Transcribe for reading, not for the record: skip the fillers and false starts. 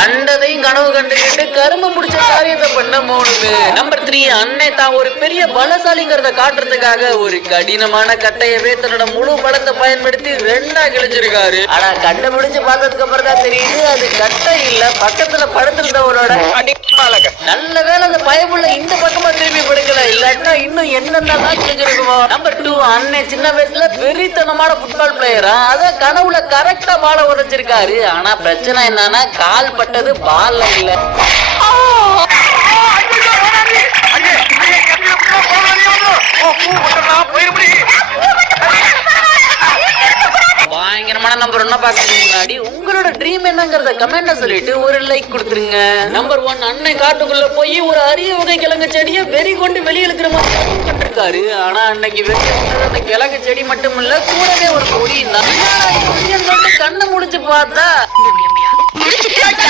கண்டதையும் கனவு கண்டுகிட்டு கரும்பு முடிச்ச காரியத்தை பண்ண மூணுது. நம்பர் 3, அன்னை தான் ஒரு பெரிய பலசாலிங்கிறத காட்டுறதுக்காக ஒரு கடினமான கட்டையவே தன்னோட முழு பலத்தை பயன்படுத்தி 2ஆ கிழிச்சிருக்காரு. ஆனா கண்டுபிடிச்சு பார்த்ததுக்கு அப்புறம் தான் தெரியுது அது கட்டை இல்ல, பக்கத்துல படுத்திருந்தவரோட. நல்ல வேலை அந்த பயமுள்ள இந்த பக்கமா திரும்பி படுக்கல, இல்லாட்டா இன்னும் என்னென்னலாம் செஞ்சிருக்குமோ. நம்பர் 2, அன்னை சின்ன வயசுல வெறித்தனமான ஃபுட்பால் பிளேயரா, அத கனவுல கரெக்டா பால உடைச்சிருக்காரு. ஆனா பிரச்சனை என்னன்னா கால் பட்டது பால்ல இல்ல. பயங்கரமான நம்பர் 1 பாக்கிறதுக்கு முன்னாடி உங்களோட ட்ரீம் என்னங்கறத கமெண்ட்ல சொல்லிட்டு ஒரு லைக் கொடுத்துருங்க. நம்பர் 1, அன்னை காட்டுக்குள்ள போய் ஒரு அரிய வகை கிழங்கு செடியை வெறி கொண்டு வெளியே இழுக்கிற மாதிரி கண்டிருக்காரு. ஆனா அன்னைக்கு வெறி அந்த கிழங்கு செடி மட்டும் இல்ல, கூடவே ஒரு கொடி. கண்ணை முடிச்சு பார்த்தா